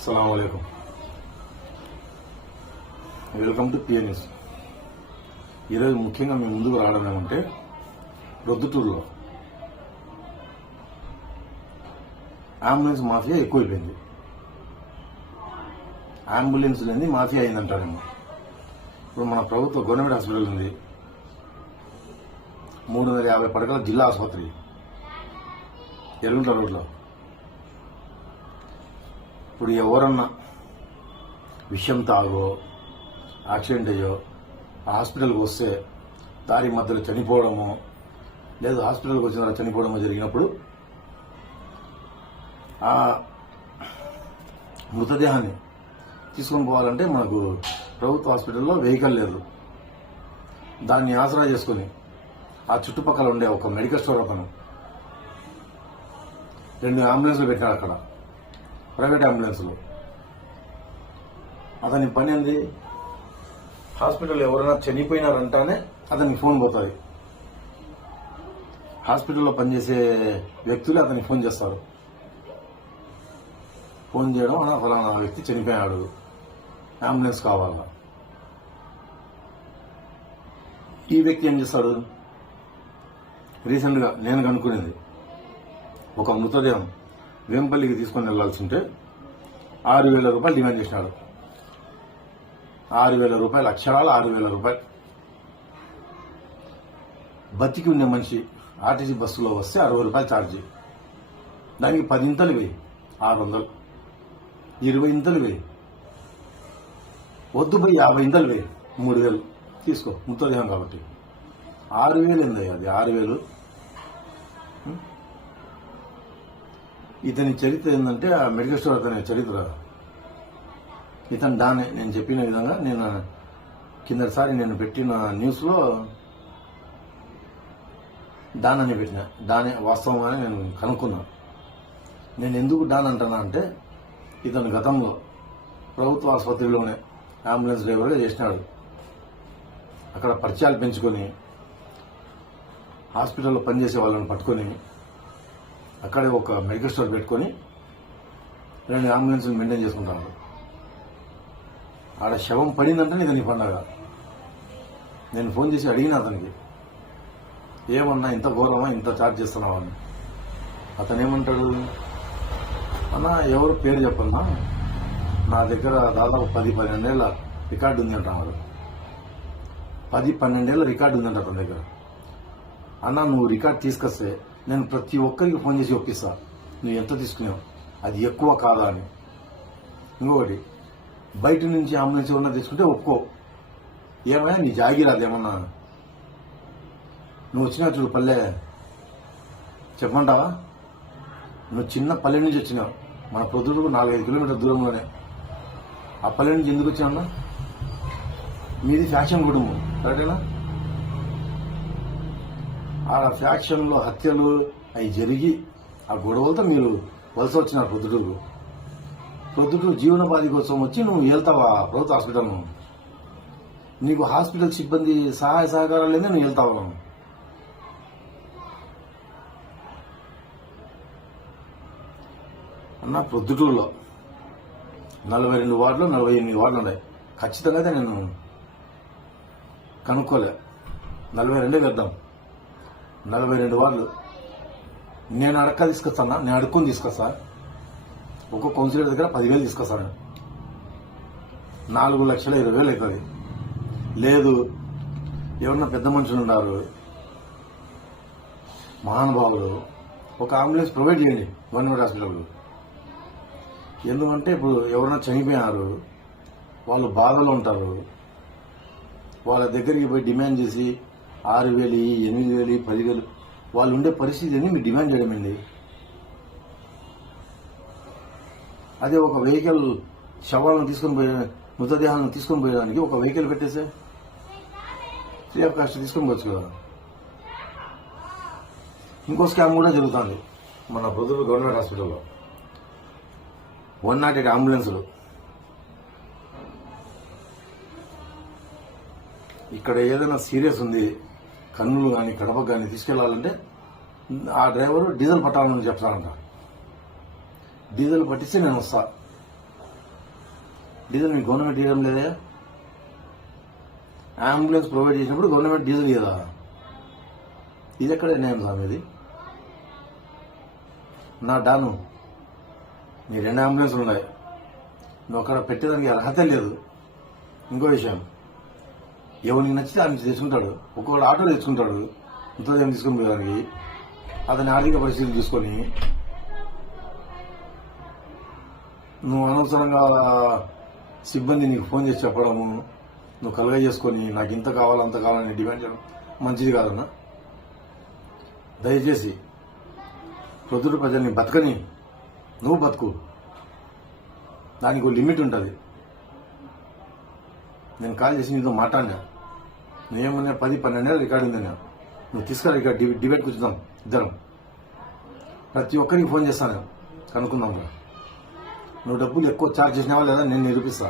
అస్సలాము అలైకుం. Welcome to PA news. ఈరోజు ముఖ్యంగా మేము ముందుకు రావడం ఏమంటే, ప్రొద్దుటూరులో అంబులెన్స్ మాఫియా ఎక్కువైపోయింది. అంబులెన్స్ లేని మాఫియా అయిందంటారేమో. ఇప్పుడు మన ప్రభుత్వ గవర్నమెంట్ హాస్పిటల్ ఉంది, 350 పడకల జిల్లా ఆసుపత్రి ఎల్లుంట రోడ్లో. ఇప్పుడు ఎవరన్నా విషయం తాగో యాక్సిడెంట్ అయ్యో హాస్పిటల్కి వస్తే దారి మధ్యలో చనిపోవడమో లేదు హాస్పిటల్కి వచ్చిన చనిపోవడమో జరిగినప్పుడు ఆ మృతదేహాన్ని తీసుకొని పోవాలంటే మనకు ప్రభుత్వ హాస్పిటల్లో వెహికల్ లేదు. దాన్ని ఆసరా చేసుకుని ఆ చుట్టుపక్కల ఉండే ఒక మెడికల్ స్టోర్ అతను 2 అంబులెన్స్లు పెట్టాడు అక్కడ, ప్రైవేట్ అంబులెన్స్లు. అతని పని ఏంది, హాస్పిటల్ ఎవరైనా చనిపోయినారంటానే అతనికి ఫోన్ పోతుంది. హాస్పిటల్లో పనిచేసే వ్యక్తులు అతనికి ఫోన్ చేస్తారు. ఫోన్ చేయడం, ఫలానా వ్యక్తి చనిపోయాడు, అంబులెన్స్ కావాలా. ఈ వ్యక్తి ఏం చేస్తాడు, రీసెంట్గా నేను కనుక్కునేది, ఒక మృతదేహం వేంపల్లికి తీసుకొని వెళ్లాల్సి ఉంటే 6,000 రూపాయలు డిమాండ్ చేసినాడు. 6,000 రూపాయలు, అక్షరాలు 6,000 రూపాయలు. బతికి ఉండే మనిషి ఆర్టీసీ బస్సులో వస్తే 60 రూపాయలు ఛార్జీ. దానికి 10 ఇంతలు వేయి, 600. 20 ఇంతలు వేయి, వద్దు పోయి 50 ఇంతలు వేయి, 3,000 తీసుకో, మృతదేహం కాబట్టి. 6,000 ఏందయ్య అది, 6,000. ఇతని చరిత్ర ఏంటంటే, ఆ మెడికల్ స్టోర్ అతని చరిత్ర. ఇతను డానే, నేను చెప్పిన విధంగా నేను కిందసారి నేను పెట్టిన న్యూస్లో డాన్ అని పెట్టిన. డానే వాస్తవంగానే నేను కనుక్కున్నా. నేను ఎందుకు డాన్ అంటున్నా అంటే, ఇతను గతంలో ప్రభుత్వ ఆసుపత్రిలోనే అంబులెన్స్ డ్రైవర్గా చేసినాడు. అక్కడ పరిచయాలు పెంచుకొని హాస్పిటల్లో పనిచేసే వాళ్ళని పట్టుకొని అక్కడే ఒక మెడికల్ స్టోర్ పెట్టుకొని 2 అంబులెన్స్లు మెయింటైన్ చేసుకుంటాడు. ఆడ శవం పడిందంటే ఇతని పండగ. నేను ఫోన్ చేసి అడిగిన అతనికి, ఏమన్నా ఇంత ఘోరమా, ఇంత ఛార్జ్ చేస్తున్నావా అని. అతను ఏమంటాడు, అన్న ఎవరు పేరు చెప్పన్నా, నా దగ్గర దాదాపు 10-12 ఏళ్ల రికార్డు ఉంది అంటున్నాడు. 10-12 ఏళ్ల రికార్డు ఉందంట అతని దగ్గర. అన్న నువ్వు రికార్డు తీసుకొస్తే నేను ప్రతి ఒక్కరికి ఫోన్ చేసి ఒప్పిస్తా, నువ్వు ఎంత తీసుకున్నావు, అది ఎక్కువ కాదా అని. ఇంకొకటి, బయట నుంచి అంబులెన్స్ ఏమన్నా తీసుకుంటే ఒప్పుకో, ఏమైనా నీ జాగిరా అదేమన్నా, నువ్వు వచ్చినా చూడు పల్లె, చెప్పమంటావా, నువ్వు చిన్న పల్లె నుంచి వచ్చినావు, మన ప్రొద్దుటూరుకు 4-5 కిలోమీటర్ల దూరంలోనే. ఆ పల్లె నుంచి ఎందుకు వచ్చినా, మీది ఫ్యాక్షన్ కుటుంబం కరెక్టేనా. ఆ ఫ్యాక్షన్లో హత్యలు అవి జరిగి ఆ గొడవలతో మీరు వలస వచ్చినారు ప్రొద్దుటూరు. ప్రొద్దుటూరు జీవనోపాధి కోసం వచ్చి నువ్వు వెళ్తావా ప్రభుత్వ హాస్పిటల్? నీకు హాస్పిటల్ సిబ్బంది సహాయ సహకారాలు లేదే నువ్వు వెళ్తావా? అన్న ప్రొద్దుటూరులో 42 వార్డులు 48 వార్డులు ఉన్నాయి. ఖచ్చితంగా అయితే నేను కనుక్కోలే, 42 వేద్దాం. 42 వార్డులు నేను తీసుకొస్తానా, నేను అడుక్కుని తీసుకొస్తా. ఒక్కొక్క కౌన్సిలర్ దగ్గర 10,000 తీసుకొస్తాను, 4,20,000 అవుతుంది. లేదు ఎవరన్నా పెద్ద మనుషులు ఉన్నారు, మహానుభావులు, ఒక అంబులెన్స్ ప్రొవైడ్ చేయండి గవర్నమెంట్ హాస్పిటల్. ఎందుకంటే ఇప్పుడు ఎవరైనా చనిపోయినారు, వాళ్ళు బాధలో ఉంటారు, వాళ్ళ దగ్గరికి పోయి డిమాండ్ చేసి 6,000, 8,000, 10,000 వాళ్ళు ఉండే పరిస్థితిని మీరు డిమాండ్ చేయడమండి. అదే ఒక వెహికల్ శవాలను తీసుకొని పోయే, మృతదేహాలను తీసుకొని పోయడానికి ఒక వెహికల్ పెట్టేసే ఫ్రీ ఆఫ్ కాస్ట్ తీసుకొని పోవచ్చు కదా. ఇంకో స్కామ్ కూడా జరుగుతుంది మన ప్రొద్దుటూరు గవర్నమెంట్ హాస్పిటల్లో. 108 అంబులెన్సులు ఇక్కడ ఏదైనా సీరియస్ ఉంది, కన్నులు కానీ కడప కానీ తీసుకెళ్లాలంటే ఆ డ్రైవరు డీజిల్ పట్టాలని చెప్తానంట. డీజిల్ పట్టిస్తే నేను వస్తా, డీజిల్ మీకు గవర్నమెంట్ ఇవ్వడం లేదా? అంబులెన్స్ ప్రొవైడ్ చేసినప్పుడు గవర్నమెంట్ డీజిల్ ఇవ్వదా? ఇది ఎక్కడ న్యాయం సార్ ఇది? నా డాను నీ 2 అంబులెన్స్లు ఉన్నాయి, నువ్వు అక్కడ పెట్టేదానికి అర్హత లేదు. ఇంకో విషయం, ఎవరికి నచ్చితే ఆయన తెచ్చుకుంటాడు. ఒక్కొక్కడు ఆటో తెచ్చుకుంటాడు మృతదేహం తీసుకుని పోయేదానికి. అతని ఆర్థిక పరిస్థితులు చూసుకొని నువ్వు అనవసరంగా సిబ్బంది నీకు ఫోన్ చేసి చెప్పడము, నువ్వు కలుగ చేసుకొని నాకు ఇంత కావాలి అంత కావాలని డిమాండ్ చేయడం మంచిది కాదన్నా. దయచేసి ప్రొద్దుట ప్రజల్ని బతకని, నువ్వు బతుకు, దానికి ఒక లిమిట్ ఉంటుంది. నేను కాల్ చేసి నీతో మాట్లాడినా, నేనేమన్నా 10-12 ఏళ్ళ రికార్డు ఉంది. నువ్వు తీసుకురా ఇక్కడ డిబేట్ కూర్చుందాం ఇద్దరం. ప్రతి ఒక్కరికి ఫోన్ చేస్తాను, కనుక్కుందాం. నువ్వు డబ్బులు ఎక్కువ ఛార్జ్ చేసినావా లేదా నేను నిరూపిస్తా.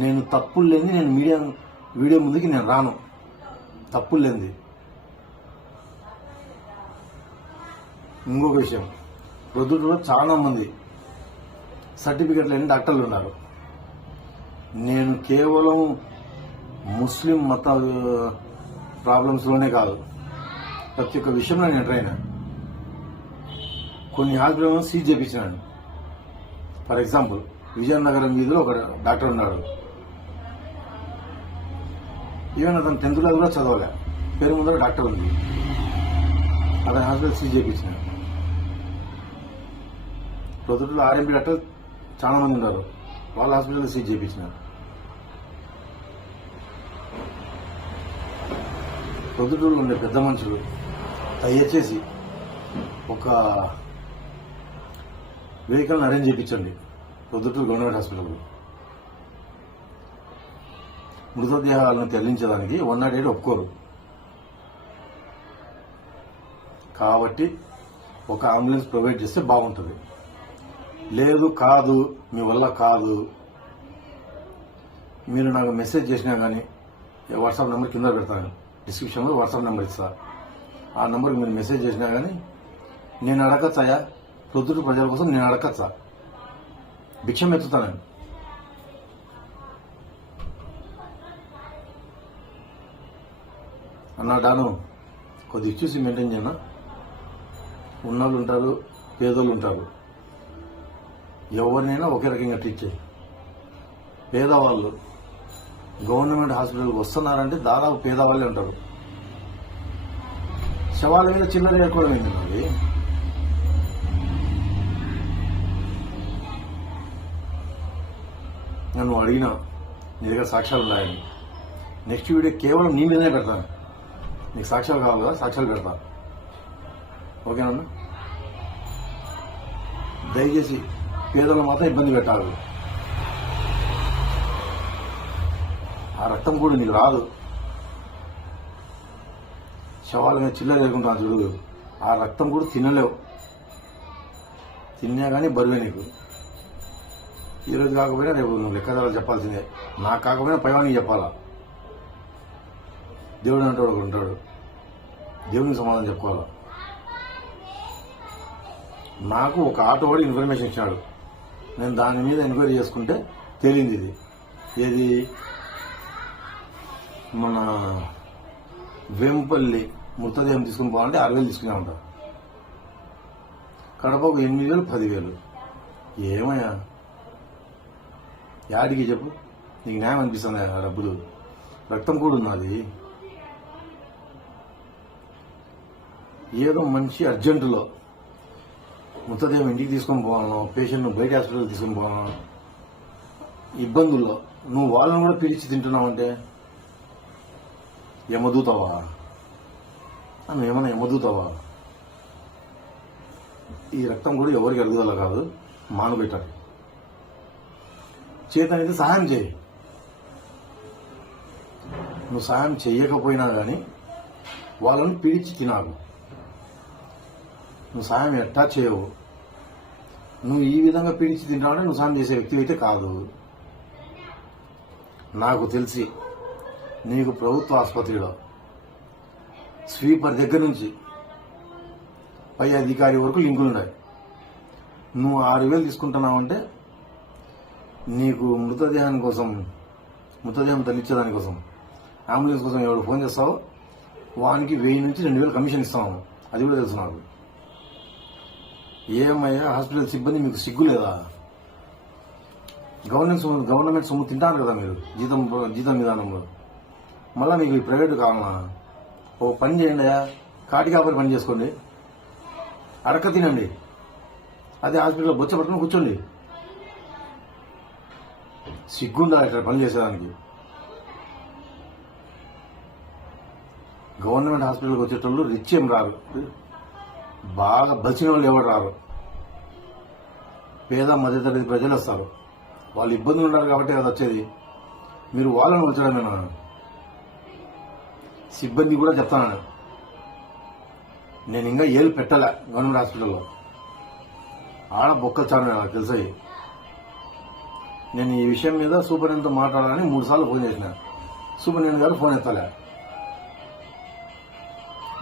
నేను తప్పులు లేని నేను వీడియో ముందుకి నేను రాను, తప్పులు లేనిది. ఇంకొక విషయం, ప్రొద్దుటూరులో చాలా మంది సర్టిఫికెట్లు లేని డాక్టర్లు ఉన్నారు. నేను కేవలం ముస్లిం మత ప్రాబ్లమ్స్లోనే కాదు, ప్రతి ఒక్క విషయంలో నేను ఎంటర్ అయినా. కొన్ని హాస్పిటల్లో సీజ్ చేయించినాను. ఫర్ ఎగ్జాంపుల్, విజయనగరం వీధిలో ఒక డాక్టర్ ఉన్నాడు. ఈవెన్ అతను 10th క్లాస్ కూడా చదవలే, పేరు ముందర డాక్టర్ ఉంది. అతని హాస్పిటల్ సీజ్ చేయించినాను. ప్రొద్దుటూరులో ఆర్ఎంపీ డాక్టర్ చాలా మంది ఉన్నారు, వాళ్ళ హాస్పిటల్ సీజ్ చేయించినారు. ప్రొద్దుటూరులో ఉండే పెద్ద మనుషులు దయచేసి ఒక వెహికల్ని అరేంజ్ చేయించండి ప్రొద్దుటూరు గవర్నమెంట్ హాస్పిటల్. మృతదేహాలను తరలించడానికి 108 ఒప్పుకోరు. కాబట్టి ఒక అంబులెన్స్ ప్రొవైడ్ చేస్తే బాగుంటుంది. లేదు, కాదు, మీ వల్ల కాదు, మీరు నాకు మెసేజ్ చేసినా కానీ వాట్సాప్ నెంబర్ కింద పెడతాను, డిస్క్రిప్షన్లో వాట్సాప్ నెంబర్ ఇస్తా. ఆ నెంబర్కి మీరు మెసేజ్ చేసినా కానీ నేను అడగచ్చాయా, ప్రొద్దుటూరు ప్రజల కోసం నేను అడగచ్చా, భిక్షం ఎత్తుతాను. అన్నా డాను, కొద్దిగా చూసి మెయింటైన్ చేయనా. ఉన్నోళ్ళు ఉంటారు, పేదోళ్ళు ఉంటారు, ఎవరినైనా ఒకే రకంగా ట్రీట్ చేయి. పేదవాళ్ళు గవర్నమెంట్ హాస్పిటల్కి వస్తున్నారంటే దాదాపు పేదవాళ్ళే ఉంటారు. శవాల మీద చిల్లర ఎక్కువ అది. నన్ను అడిగినా నీ దగ్గర సాక్ష్యాలు ఉన్నాయని. నెక్స్ట్ వీడియో కేవలం నీ మీదనే పెడతాను. నీకు సాక్ష్యాలు కావాలి కదా, సాక్ష్యాలు పెడతాను. ఓకేనన్నా? దయచేసి పేదలు మాత్రం ఇబ్బంది పెట్టాలి. ఆ రక్తం కూడా నీకు రాదు. శవాల మీద చిల్లర లేకుంటాను చూడు, ఆ రక్తం కూడా తినలేవు. తిన్నా కానీ బరువే నీకు. ఈరోజు కాకపోయినా రేపు నువ్వు లెక్కదాలు చెప్పాల్సిందే. నాకు కాకపోయినా పైవానికి చెప్పాలా. దేవుడు అంటాడు ఒకడు ఉంటాడు, దేవునికి సమాధానం చెప్పుకోవాలా. నాకు ఒక ఆటో వాడు ఇన్ఫర్మేషన్ ఇచ్చాడు, నేను దాని మీద ఎంక్వైరీ చేసుకుంటే తేలింది ఇది. ఏది, మన వేంపల్లి మృతదేహం తీసుకుని పోవాలంటే 6,000 తీసుకునే ఉంటారు. కడపకు 8,000, 10,000. ఏమయ్యా, యాడికి చెప్పు? నీకు న్యాయం అనిపిస్తుంది డబ్బులు? రక్తం కూడా ఉన్నది. ఏదో మంచి అర్జెంటులో మృతదేహం ఇంటికి తీసుకొని పోవాలనో, పేషెంట్ను బయట హాస్పిటల్ తీసుకొని పోవాలనో, ఇబ్బందుల్లో నువ్వు వాళ్ళని కూడా పిలిచి తింటున్నావంటే యమదూతవా? నువ్వేమన్నా యమదూతవా? ఈ రక్తం కూడా ఎవరికి అరుగుదల కాదు, మానుపెట్టాలి. చేతనైతే సహాయం చేయి. నువ్వు సహాయం చెయ్యకపోయినా కానీ వాళ్ళని పిలిచి తినాలి. నువ్వు సహాయం ఎట్టా చేయవు. నువ్వు ఈ విధంగా పీడించి తింటావంటే నువ్వు సహాయం చేసే వ్యక్తి అయితే కాదు. నాకు తెలిసి నీకు ప్రభుత్వ ఆసుపత్రిలో స్వీపర్ దగ్గర నుంచి పై అధికారి వరకు లింకులు ఉన్నాయి. నువ్వు 6,000 తీసుకుంటున్నావంటే నీకు మృతదేహం తల్లిచ్చేదాని కోసం అంబులెన్స్ కోసం ఎవరు ఫోన్ చేస్తావో వానికి 1000 నుంచి 2000 కమిషన్ ఇస్తాము. అది కూడా తెలుసు నాకు. ఏమయ్యా హాస్పిటల్ సిబ్బంది మీకు సిగ్గు లేదా? గవర్నమెంట్ సొమ్ము తింటారు కదా మీరు జీతం విధానంలో. మళ్ళీ మీకు ప్రైవేట్ కావాలన్నా? ఓ పని చేయండి, కాటి కాపరి పని చేసుకోండి, అడక్క తినండి, అదే హాస్పిటల్లో బొచ్చ పట్టుకుని కూర్చోండి. సిగ్గుందా ఇక్కడ పని చేసేదానికి? గవర్నమెంట్ హాస్పిటల్కి వచ్చేటోళ్ళు రిచ్ ఏం రారు, బాగా బలిసిన వాళ్ళు ఎవరు రారు, పేద మధ్యతరగతి ప్రజలు వస్తారు. వాళ్ళు ఇబ్బందులు ఉంటారు కాబట్టి అది వచ్చేది. మీరు వాళ్ళని వచ్చాడమేనా? సిబ్బంది కూడా చెప్తాను, నేను ఇంకా ఏళ్ళు పెట్టలే గవర్నమెంట్ హాస్పిటల్లో. ఆడ బొక్కలు చాలు నాకు తెలుసాయి. నేను ఈ విషయం మీద సూపరింటెండెంట్తో మాట్లాడాలని 3 సార్లు ఫోన్ చేసిన. సూపరింటెండెంట్ గారు ఫోన్ ఎత్తాలే.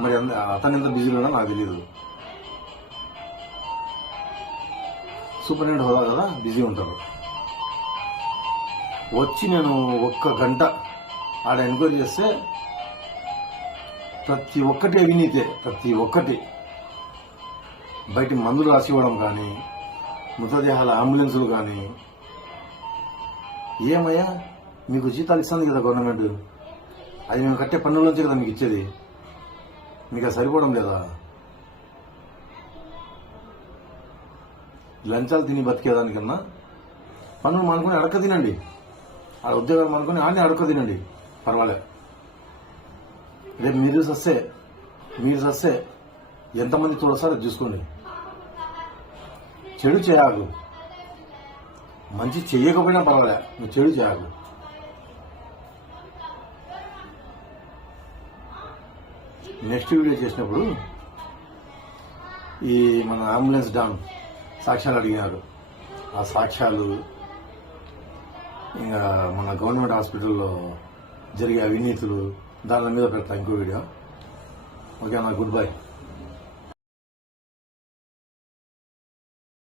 మరి అతను ఎంత బిజీలో ఉన్నా నాకు తెలియదు. సూపరింటెండెంట్ హోదా కదా, బిజీ ఉంటారు. వచ్చి నేను 1 గంట ఆడ ఎంక్వైరీ చేస్తే ప్రతి ఒక్కటి అవినీతే. ప్రతి ఒక్కటి బయట మందులు రాసివ్వడం కానీ, మృతదేహాల అంబులెన్సులు కానీ. ఏమయ్యా మీకు జీతాలు ఇస్తుంది కదా గవర్నమెంట్, అది మేము కట్టే పన్నుల్లోంచే కదా మీకు ఇచ్చేది. మీకు అది సరిపోవడం లేదా? లంచాలు తిని బతికేదానికన్నా పన్నులు మానుకొని అడక్క తినండి. ఆ ఉద్యోగాలు మానుకొని ఆడనే అడక్క తినండి, పర్వాలే. రేపు మీరు సస్తే ఎంతమంది చూడొస్తారో చూసుకోండి. చెడు చేయకు, మంచి చెయ్యకపోయినా పర్వాలే, నువ్వు చెడు చేయకు. నెక్స్ట్ వీడియో చేసినప్పుడు ఈ మన అంబులెన్స్ డాన్ సాక్ష్యాలు అడిగినారు. ఆ సాక్ష్యాలు ఇంకా మన గవర్నమెంట్ హాస్పిటల్లో జరిగే అవినీతులు దాని మీద పెడతా ఇంకో వీడియో. ఓకే అన్న, గుడ్ బై.